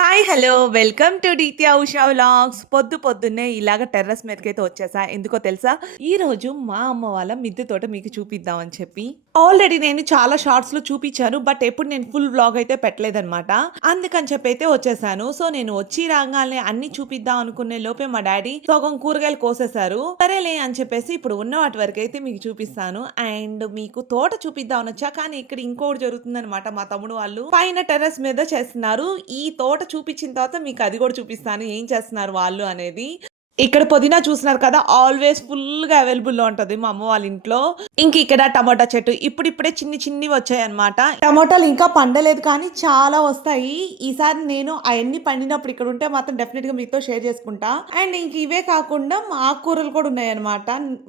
Hi! Hello! Welcome to Ditya Usha vlogs. పొద్దున్నే ఇలాగ terrace మీదకైతే వచ్చేసా. ఎందుకో తెలుసా? ఈరోజు మా అమ్మ వాళ్ళ మిద్దె తోట మీకు చూపిద్దామని చెప్పి. ఆల్రెడీ నేను చాలా షార్ట్స్‌లో చూపిచ్చాను. బట్ ఎప్పుడు నేను ఫుల్ వ్లాగ్ అయితే పెట్టలేదనమాట. అందుకని చెప్పి అయితే వచ్చేసాను. సో, నేను వచ్చి రాంగాల్నే అన్నీ చూపిద్దాం అనుకునే లోపే మా డ్యాడీ సగం కూరగాయలు కోసేశారు. సరేలే అని చెప్పేసి ఇప్పుడు ఉన్న వాటి వరకైతే మీకు చూపిస్తాను. అండ్ మీకు తోట చూపిద్దామని వచ్చా. కానీ ఇక్కడ ఇంకోటి జరుగుతుందనమాట. మా తమ్ముడు వాళ్ళు పైన టెర్రస్ మీద చేస్తున్నారు. ఈ తోట చూపించిన తర్వాత మీకు అది కూడా చూపిస్తాను ఏం చేస్తున్నారు వాళ్ళు అనేది. ఇక్కడ పుదీనా చూస్తున్నారు కదా! ఆల్‌వేస్ ఫుల్‌గా అవైలబుల్‌లో ఉంటది మా అమ్మ వాళ్ళ ఇంట్లో. ఇంక ఇక్కడ టమోటా చెట్టు ఇప్పుడిప్పుడే చిన్నివి వచ్చాయన్నమాట. టమోటాలు ఇంకా పండలేదు కానీ చాలా వస్తాయి. ఈసారి నేను అయన్నీ పండినప్పుడు ఇక్కడ ఉంటే మాత్రం డెఫినిట్‌గా మీతో షేర్ చేసుకుంటా. అండ్ ఇంక ఇవే కాకుండా ఆకుకూరలు కూడా ఉన్నాయన్నమాట.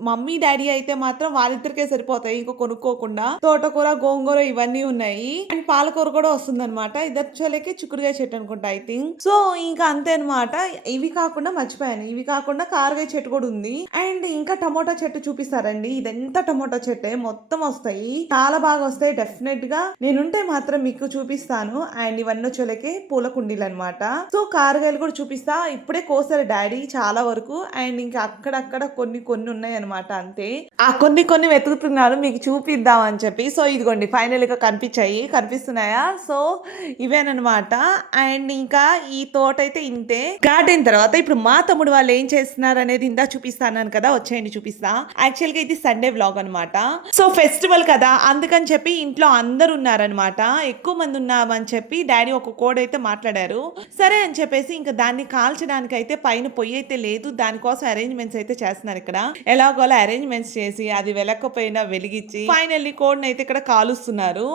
మమ్మీ, డ్యాడీ అయితే మాత్రం వాళ్ళిద్దరికే సరిపోతాయి. ఇంక కొనుక్కోకుండా. తోటకూర, గోంగూర ఇవన్నీ ఉన్నాయి. అండ్ పాలకూర కూడా వస్తుందన్నమాట. ఇదొచ్చేలకి చిక్కుడుగాయ చెట్టు అనుకుంటా ఐ థింక్. సో, ఇంకా అంతే అన్నమాట. ఇవి కాకుండా మర్చిపోయాను. ఇవి కాకుండా కారకాయ చెట్టు కూడా ఉంది. అండ్ ఇంకా టమోటా చెట్టు చూపిస్తారండి. ఇదంతా టమోటా చెట్టే మొత్తం వస్తాయి. చాలా బాగా వస్తాయి డెఫినెట్ గా. నేనుంటే మాత్రం మీకు చూపిస్తాను. అండ్ ఇవన్నీ వచ్చేలకి పూల కుండీలు అనమాట. సో, కారకాయలు కూడా చూపిస్తా. ఇప్పుడే కోసారు డాడీ చాలా వరకు. అండ్ ఇంకా అక్కడక్కడ కొన్ని ఉన్నాయి అనమాట అంతే. ఆ కొన్ని వెతుకుతున్నారు మీకు చూపిద్దాం అని చెప్పి. సో, ఇదిగోండి ఫైనల్ గా కనిపిస్తున్నాయా? సో, ఇవేనమాట. అండ్ ఇంకా ఈ తోట అయితే ఇంతే. గార్డెన్ తర్వాత ఇప్పుడు మా తమ్ముడు వాళ్ళు ఏం చేస్తున్నారు అనేది ఇందా చూపిస్తాను కదా, వచ్చేయండి చూపిస్తా. యాక్చువల్ గా ఇది సండే వ్లాగ్ అనమాట. సో, ఫెస్టివల్ కదా అందుకని చెప్పి ఇంట్లో అందరు ఉన్నారనమాట. ఎక్కువ మంది ఉన్నామని చెప్పి డాడీ ఒక కోడ్ అయితే మాట్లాడారు. సరే అని చెప్పేసి ఇంకా దాన్ని కాల్చడానికి అయితే పైన పొయ్యి అయితే లేదు. దానికోసం అరేంజ్మెంట్స్ అయితే చేస్తున్నారు ఇక్కడ. ఎలాగోలా అరేంజ్మెంట్స్ చేసి అది వెలకపోయినా వెలిగించి ఫైనల్లీ కోడ్ని అయితే ఇక్కడ కాలుస్తున్నారు.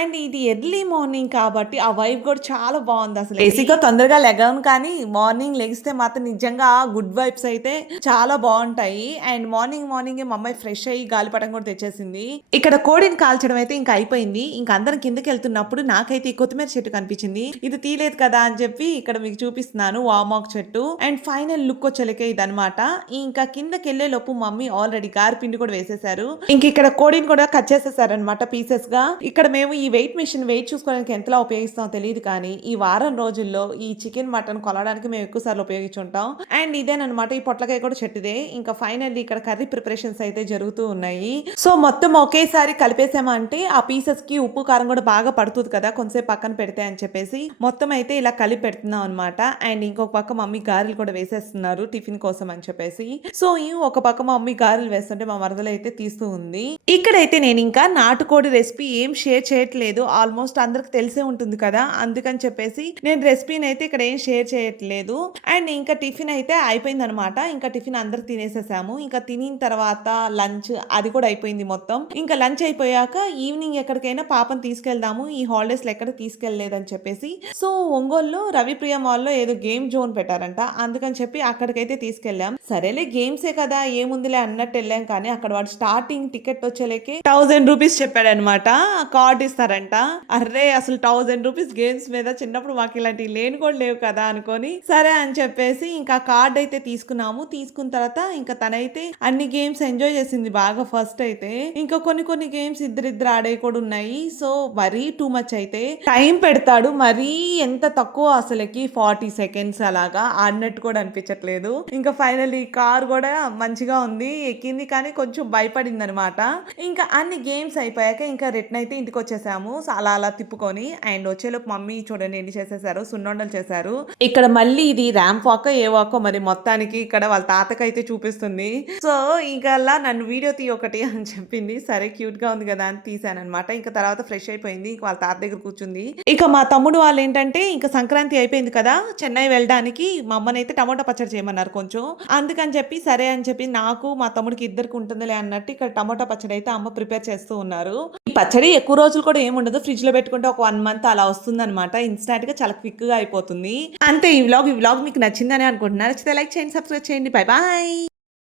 అండ్ ఇది ఎర్లీ మార్నింగ్ కాబట్టి ఆ వైబ్ కూడా చాలా బాగుంది అసలు. బేసిక్గా తొందరగా లెగవను కానీ మార్నింగ్ లెగిస్తే మాత్రం నిజంగా గుడ్ వైబ్స్ అయితే చాలా బాగుంటాయి. అండ్ మార్నింగ్ మా అమ్మాయి ఫ్రెష్ అయ్యి గాలిపటం కూడా తెచ్చేసింది. ఇక్కడ కోడిని కాల్చడం అయితే ఇంకా అయిపోయింది. ఇంకా అందరం కిందకి వెళ్తున్నప్పుడు నాకైతే ఈ కొత్తిమీర చెట్టు కనిపించింది. ఇది తీలేదు కదా అని చెప్పి ఇక్కడ మీకు చూపిస్తున్నాను వామాక్ చెట్టు. అండ్ ఫైనల్ లుక్ వచ్చేలకే ఇది అనమాట. ఇంకా కిందకి వెళ్లే లోపు మమ్మీ ఆల్రెడీ గారిపిండి కూడా వేసేసారు. ఇంక ఇక్కడ కోడిని కూడా కట్ చేసేసారనమాట పీసెస్ గా. ఇక్కడ మేము ఈ వెయిట్ మిషన్ వెయిట్ చూసుకోవడానికి ఎంతలా ఉపయోగిస్తామో తెలియదు కానీ ఈ వారం రోజుల్లో ఈ చికెన్ మటన్ కొనడానికి మేము ఎక్కువ సార్లు ఉపయోగించుంటాం. అండ్ ఇదేనమాట ఈ పొట్లకాయ కూడా చెట్టుదే. ఇంకా ఫైనల్లీ ఇక్కడ కర్రీ ప్రిపరేషన్స్ అయితే జరుగుతూ ఉన్నాయి. సో, మొత్తం ఒకేసారి కలిపేసామంటే ఆ పీసెస్ కి ఉప్పు కారం కూడా బాగా పడుతుంది కదా కొంతసేపు పక్కన పెడితే అని చెప్పేసి మొత్తం అయితే ఇలా కలిపి పెడుతున్నాం అనమాట. అండ్ ఇంకొక పక్క మమ్మీ గారెలు కూడా వేసేస్తున్నారు టిఫిన్ కోసం అని చెప్పేసి. సో, ఒక పక్క మా మమ్మీ గారెలు వేస్తుంటే మా మరదలు అయితే తీస్తూ ఉంది. ఇక్కడైతే నేను ఇంకా నాటుకోడి రెసిపీ ఏం షేర్ చేయట్లేదు. ఆల్మోస్ట్ అందరికి తెలిసే ఉంటుంది కదా అందుకని చెప్పేసి నేను రెసిపీని అయితే ఇక్కడ ఏం షేర్ చేయట్లేదు. అండ్ ఇంకా టిఫిన్ అయితే అయిపోయింది అనమాట. ఇంకా టిఫిన్ అందరు తినేసేసాము. ఇంకా తినిన తర్వాత లంచ్ అది కూడా అయిపోయింది మొత్తం. ఇంకా లంచ్ అయిపోయాక ఈవినింగ్ ఎక్కడికైనా పాపను తీసుకెళ్దాము ఈ హాలిడేస్ లో ఎక్కడ తీసుకెళ్లేదని చెప్పేసి. సో, ఒంగోలులో రవిప్రియ మాల్లో ఏదో గేమ్ జోన్ పెట్టారంట. అందుకని చెప్పి అక్కడికైతే తీసుకెళ్ళాం. సరేలే గేమ్సే కదా ఏముందిలే అన్నట్టు వెళ్ళాం కానీ అక్కడ వాడు స్టార్టింగ్ టికెట్ వచ్చేలేకి 1000 రూపీస్ చెప్పాడనమాట. కార్డ్ ఇస్తారంట. అర్రే అసలు 1000 రూపీస్ గేమ్స్ మీద చిన్నప్పుడు మాకు ఇలాంటివి లేని కూడా లేవు కదా అనుకొని సరే అని చెప్పేసి ఇంకా కార్డ్ అయితే తీసుకున్నాము. తీసుకున్న తర్వాత ఇంకా తనైతే అన్ని గేమ్స్ ఎంజాయ్ చేసింది బాగా ఫస్ట్ అయితే. ఇంకా కొన్ని గేమ్స్ ఇద్దరిద్దరు ఆడే కూడా ఉన్నాయి. సో, మరీ టూ మచ్ అయితే టైం పెడతాడు. మరీ ఎంత తక్కువ అసలుకి 40 సెకండ్స్ అలాగా ఆడినట్టు కూడా అనిపించట్లేదు. ఇంకా ఫైనల్లీ కార్ కూడా మంచిగా ఉంది ఎక్కింది కానీ కొంచెం భయపడింది అనమాట. ఇంకా అన్ని గేమ్స్ అయిపోయాక ఇంకా రిటర్న్ అయితే ఇంటికి వచ్చేసాము. అలా తిప్పుకొని అండ్ వచ్చేలోపు మమ్మీ చూడండి ఎన్ని చేసేసారు సున్నుండలు చేశారు. ఇక్కడ మళ్ళీ ఇది ర్యాంప్ వాక్ ఏ వాకో మరి మొత్తానికి ఇక్కడ వాళ్ళ తాతకైతే చూపిస్తుంది. సో, ఇంకా అలా నన్ను వీడియో ఒకటి అని చెప్పింది. సరే క్యూట్ గా ఉంది కదా అని తీసాను అనమాట. ఇంకా తర్వాత ఫ్రెష్ అయిపోయింది. వాళ్ళ తాత దగ్గర కూర్చుంది. ఇక మా తమ్ముడు వాళ్ళు ఏంటంటే ఇంకా సంక్రాంతి అయిపోయింది కదా చెన్నై వెళ్ళడానికి మా అమ్మనైతే టమోటా పచ్చడి చేయమన్నారు కొంచెం. అందుకని చెప్పి సరే అని చెప్పి నాకు మా తమ్ముడికి ఇద్దరికి ఉంటుందిలే అన్నట్టు ఇక్కడ టమోటా పచ్చడి అయితే అమ్మ ప్రిపేర్ చేస్తూ ఉన్నారు. ఈ పచ్చడి ఎక్కువ రోజులు కూడా ఏముండదు. ఫ్రిడ్జ్ లో పెట్టుకుంటే ఒక 1 మంత్ అలా వస్తుంది అనమాట. ఇన్స్టాంట్ గా చాలా క్విక్ గా అయిపోతుంది. అంతే ఈ వ్లాగ్ మీకు నచ్చిందని అనుకుంటున్నాను. నచ్చితే లైక్ చేయండి, సబ్స్క్రైబ్ చేయండి. Bye bye.